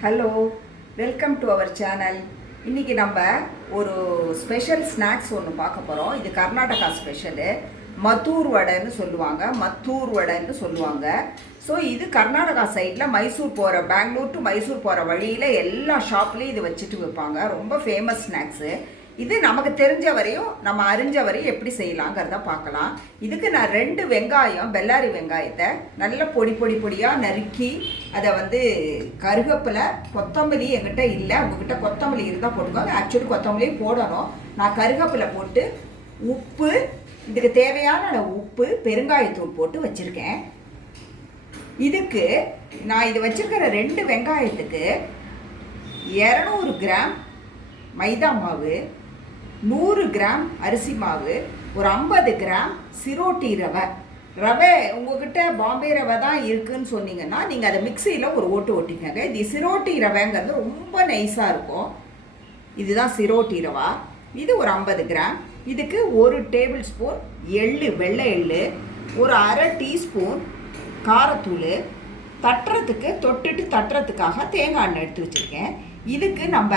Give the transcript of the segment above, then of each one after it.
Hello, welcome to our channel. இன்றைக்கி நம்ம ஒரு ஸ்பெஷல் ஸ்நாக்ஸ் ஒன்று பார்க்க போகிறோம். இது கர்நாடகா ஸ்பெஷலு. மத்தூர் வடைன்னு சொல்லுவாங்க, மத்தூர் வடைன்னு சொல்லுவாங்க. ஸோ இது கர்நாடகா சைடில் மைசூர் போகிற, பெங்களூர் டு மைசூர் போகிற வழியில் எல்லா ஷாப்லேயும் இது வச்சுட்டு வைப்பாங்க. ரொம்ப ஃபேமஸ் ஸ்நாக்ஸு. இது நமக்கு தெரிஞ்ச வரையும், நம்ம அறிஞ்ச வரையும் எப்படி செய்யலாங்கிறத பார்க்கலாம். இதுக்கு நான் 2 வெங்காயம், பெல்லாரி வெங்காயத்தை நல்ல பொடி பொடியாக நறுக்கி, அதை கருவேப்பிலை, கொத்தமல்லி என்கிட்ட இல்லை, உங்ககிட்ட கொத்தமல்லி இருந்தால் போட்டுக்கோங்க. ஆக்சுவலி கொத்தமல்லியும் போடணும். நான் கருவேப்பிலை போட்டு, உப்பு, இதுக்கு தேவையான உப்பு, பெருங்காயத்தூள் போட்டு வச்சுருக்கேன். இதுக்கு நான் இது வச்சுருக்கிற 2 வெங்காயத்துக்கு 200 கிராம் மைதா மாவு, 100 கிராம் அரிசி மாவு, ஒரு 50 கிராம் சிரோட்டி ரவை உங்ககிட்ட பாம்பே ரவை தான் இருக்குதுன்னு சொன்னீங்கன்னா நீங்கள் அதை மிக்சியில் ஒரு ஓட்டிக்கங்க. இது சிரோட்டி ரவைங்கிறது ரொம்ப நைஸாக இருக்கும். இதுதான் சிரோட்டி ரவா. இது ஒரு 50 கிராம். இதுக்கு 1 டேபிள் ஸ்பூன் எள்ளு, வெள்ளை எள்ளு, ஒரு அரை டீஸ்பூன் காரத்தூள், தொட்டுட்டு தட்டுறதுக்காக தேங்காய் எண்ணெய் எடுத்து வச்சுருக்கேன். இதுக்கு நம்ம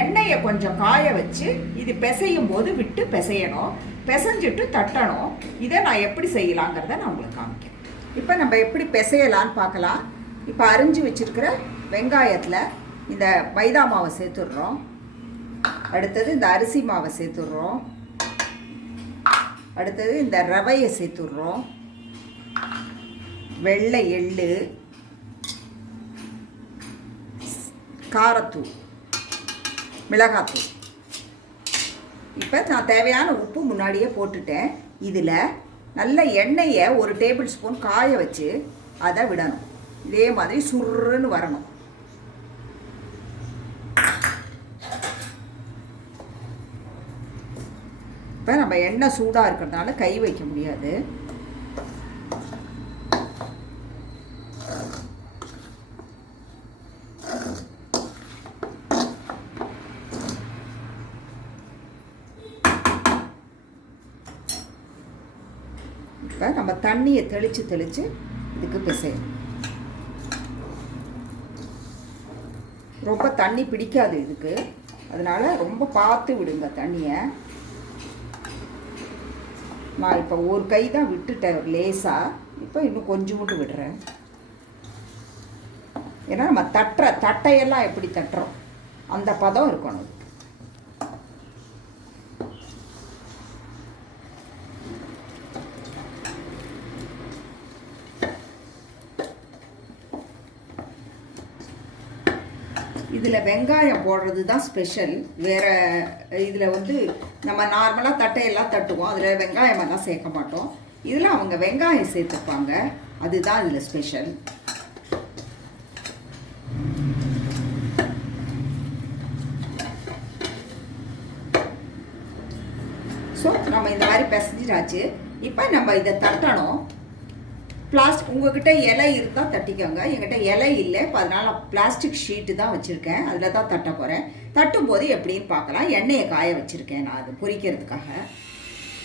எண்ணெயை கொஞ்சம் காய வச்சு இது பிசையும் போது விட்டு பிசையணும், பிசைஞ்சிட்டு தட்டணும். இதை நான் எப்படி செய்யலாங்கிறத நான் உங்களுக்கு காமிக்கிறேன். இப்போ நம்ம எப்படி பிசையலான்னு பார்க்கலாம். இப்போ அரிஞ்சு வச்சுருக்கிற வெங்காயத்தில் இந்த மைதா மாவை சேர்த்துடுறோம். அடுத்தது இந்த அரிசி மாவை சேர்த்துடுறோம். அடுத்தது இந்த ரவையை சேர்த்துடுறோம். வெள்ளை எள்ளு, காரத்தூள், மிளகாத்தூள். இப்போ நான் தேவையான உப்பு முன்னாடியே போட்டுட்டேன். இதில் நல்ல எண்ணெயை 1 டேபிள் ஸ்பூன் காய வச்சு அதை விடணும். இதே மாதிரி சுருன்னு வரணும். இப்போ நம்ம எண்ணெய் சூடாக இருக்கிறதுனால கை வைக்க முடியாது. இப்போ நம்ம தண்ணியை தெளித்து இதுக்கு பிசையணும். ரொம்ப தண்ணி பிடிக்காது இதுக்கு, அதனால் ரொம்ப பார்த்து விடுங்க தண்ணியை. நான் இப்போ ஒரு கை தான் விட்டுட்டேன் லேசாக. இப்போ இன்னும் கொஞ்சம் மட்டும் விடுறேன். ஏன்னா நம்ம தட்டையெல்லாம் எப்படி தட்டுறோம் அந்த பதம் இருக்கணும். இதில் வெங்காயம் போடுறது தான் ஸ்பெஷல். வேறு இதில் நம்ம நார்மலாக தட்டையெல்லாம் தட்டுவோம், அதில் வெங்காயமெல்லாம் சேர்க்க மாட்டோம். இதில் அவங்க வெங்காயம் சேர்த்துப்பாங்க, அதுதான் இதில் ஸ்பெஷல். ஸோ நம்ம இந்த மாதிரி பிசைஞ்சிட்டாச்சு. இப்போ நம்ம இதை தட்டணும். உங்ககிட்ட இலை இருந்தால் தட்டிக்கோங்க. என்கிட்ட இலை இல்லை, இப்போ அதனால் நான் பிளாஸ்டிக் ஷீட்டு தான் வச்சுருக்கேன், அதில் தான் தட்ட போகிறேன். தட்டும்போது எப்படின்னு பார்க்கலாம். எண்ணெயை காய வச்சுருக்கேன் நான் அது பொரிக்கிறதுக்காக.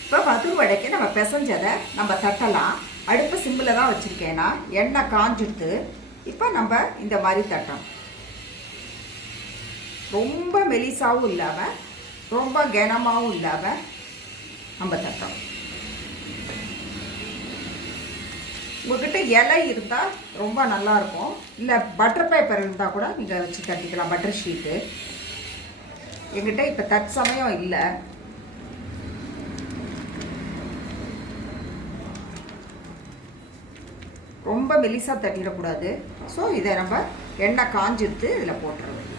இப்போ மத்தூர் வடைக்கு நம்ம பிசைஞ்சதை நம்ம தட்டலாம். அடுப்பு சிம்பிளில் தான் வச்சுருக்கேன் நான். எண்ணெய் காஞ்சிடுத்து. இப்போ நம்ம இந்த மாதிரி தட்டணும். ரொம்ப மெலிசாவும் இல்லாமல் ரொம்ப கனமாகவும் இல்லாமல் நம்ம தட்டணும். உங்கள்கிட்ட இலை இருந்தால் ரொம்ப நல்லாயிருக்கும். இல்லை பட்டர் பேப்பர் இருந்தால் கூட நீங்கள் வச்சு தட்டிக்கலாம், பட்டர் ஷீட்டு. என்கிட்ட இப்போ தற்சமயம் இல்லை. ரொம்ப மெலிசாக தட்டிடக்கூடாது. ஸோ இதை நம்ம எண்ணெய் காஞ்சிடுத்து இதில் போட்டுற வேண்டியது.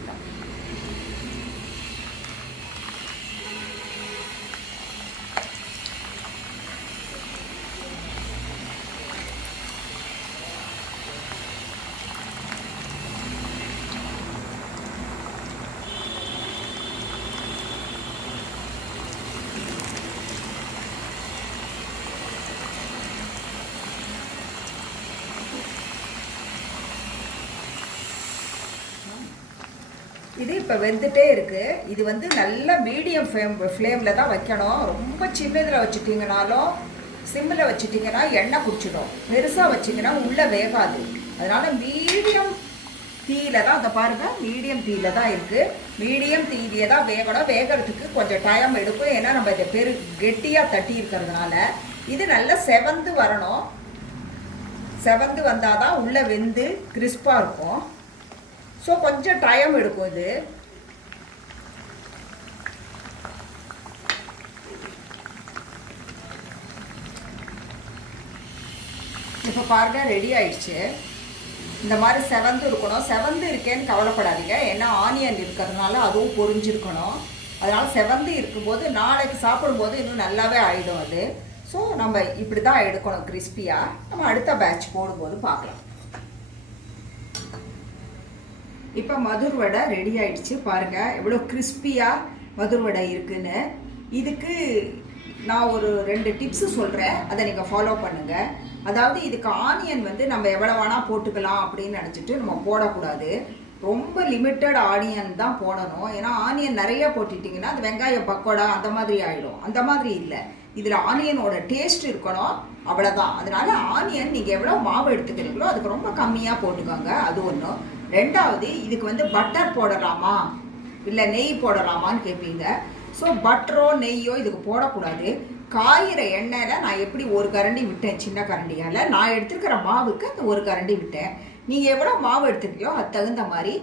இது இப்போ வெந்துட்டே இருக்குது. இது நல்ல மீடியம் ஃப்ளேமில் தான் வைக்கணும். ரொம்ப சின்னதில் வச்சுட்டிங்கனாலும் சிம்மில் வச்சுட்டிங்கன்னா எண்ணெய் குடிச்சிடும். பெருசாக வச்சிங்கன்னா உள்ளே வேகாது. அதனால் மீடியம் தீயில தான் அதை பாருங்கள், மீடியம் தீயில தான் இருக்குது. மீடியம் தீயிலே தான் வேகணும். வேகிறதுக்கு கொஞ்சம் டைம் எடுக்கும், ஏன்னா நம்ம இதை கெட்டியாக தட்டி இருக்கிறதுனால. இது நல்லா செவந்து வரணும். செவந்து வந்தால் தான் உள்ளே வெந்து கிறிஸ்பாக இருக்கும். ஸோ கொஞ்சம் டைம் எடுக்கும் இது. இப்போ பாருங்க, ரெடி ஆயிடுச்சு. இந்த மாதிரி செவந்து இருக்கணும். செவந்து இருக்கேன்னு கவலைப்படாதீங்க, ஏன்னா ஆனியன் இருக்கிறதுனால அதுவும் பொரிஞ்சிருக்கணும். அதனால் செவந்து இருக்கும்போது நாளைக்கு சாப்பிடும்போது இன்னும் நல்லாவே ஆகிடும் அது. ஸோ நம்ம இப்படி தான் எடுக்கணும் கிறிஸ்பியாக. நம்ம அடுத்த பேட்ச் போடும்போது பார்க்கலாம். இப்போ மதுர் வடை ரெடி ஆயிடுச்சு. பாருங்கள் எவ்வளோ கிறிஸ்பியாக மதுர் வடை இருக்குன்னு. இதுக்கு நான் ஒரு 2 டிப்ஸு சொல்கிறேன், அதை நீங்கள் ஃபாலோ பண்ணுங்கள். அதாவது இதுக்கு ஆனியன் வந்து நம்ம எவ்வளோ வேணால் போட்டுக்கலாம் அப்படின்னு நினச்சிட்டு நம்ம போடக்கூடாது. ரொம்ப லிமிட்டட் ஆனியன் தான் போடணும். ஏன்னா ஆனியன் நிறைய போட்டுட்டிங்கன்னா அது வெங்காயம் பக்கோடா அந்த மாதிரி ஆகிடும். அந்த மாதிரி இல்லை, இதில் ஆனியனோட டேஸ்ட் இருக்கணும், அவ்வளோதான். அதனால ஆனியன் நீங்கள் எவ்வளோ மாவு எடுத்துக்கிறீங்களோ அதுக்கு ரொம்ப கம்மியாக போட்டுக்கோங்க. அது ஒன்று. ரெண்டாவது, இதுக்கு வந்து பட்டர் போடலாமா இல்லை நெய் போடலாமான்னு கேட்பீங்க. ஸோ பட்டரோ நெய்யோ இதுக்கு போடக்கூடாது. காயிற எண்ணெயில் நான் எப்படி ஒரு கரண்டி விட்டேன், சின்ன கரண்டியால் நான் எடுத்துருக்கிற மாவுக்கு அந்த ஒரு கரண்டி விட்டேன். நீங்கள் எவ்வளோ மாவு எடுத்துக்கிட்டோ அது தகுந்த மாதிரி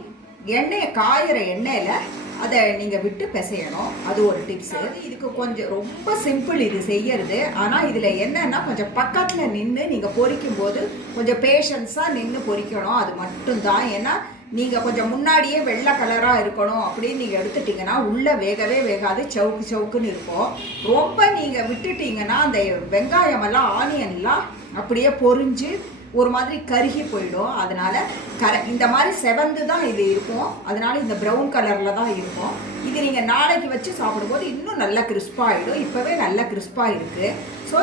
எண்ணெயை காயிற எண்ணெயில் அதை நீங்கள் விட்டு பிசையணும். அது ஒரு டிப்ஸு. இதுக்கு கொஞ்சம் ரொம்ப சிம்பிள் இது செய்யறது. ஆனால் இதில் என்னென்னா கொஞ்சம் பக்கத்தில் நின்று நீங்கள் பொரிக்கும் போது கொஞ்சம் பேஷன்ஸாக நின்று பொரிக்கணும். அது மட்டும்தான். ஏன்னா நீங்கள் கொஞ்சம் முன்னாடியே வெள்ளை கலராக இருக்கணும் அப்படின்னு நீங்கள் எடுத்துட்டிங்கன்னா உள்ளே வேகவே வேகாது, சவுக்கு சவுக்குன்னு இருக்கும். ரொம்ப நீங்கள் விட்டுட்டிங்கன்னா அந்த வெங்காயமெல்லாம் ஆனியன்லாம் அப்படியே பொரிஞ்சு ஒரு மாதிரி கருகி போயிடும். அதனால் இந்த மாதிரி செவந்து தான் இது இருக்கும். அதனால் இந்த ப்ரௌன் கலரில் தான் இருக்கும். இது நீங்கள் நாளைக்கு வச்சு சாப்பிடும்போது இன்னும் நல்லா கிறிஸ்பாக ஆகிடும். இப்போவே நல்லா கிறிஸ்பாக இருக்குது. ஸோ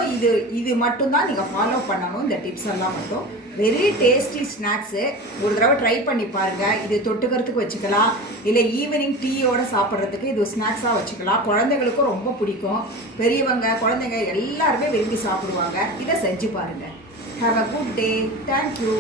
இது மட்டும்தான் நீங்கள் ஃபாலோ பண்ணணும், இந்த டிப்ஸ் எல்லாம் மட்டும். Very tasty snacks. ஒரு தடவை ட்ரை பண்ணி பாருங்கள். இது தொட்டுக்கிறதுக்கு வச்சுக்கலாம், இல்லை ஈவினிங் டீயோடு சாப்பிட்றதுக்கு இது ஸ்நாக்ஸாக வச்சுக்கலாம். குழந்தைங்களுக்கும் ரொம்ப பிடிக்கும். பெரியவங்க குழந்தைங்க எல்லாருமே விரும்பி சாப்பிடுவாங்க. இதை செஞ்சு பாருங்கள். Have a good day. Thank you.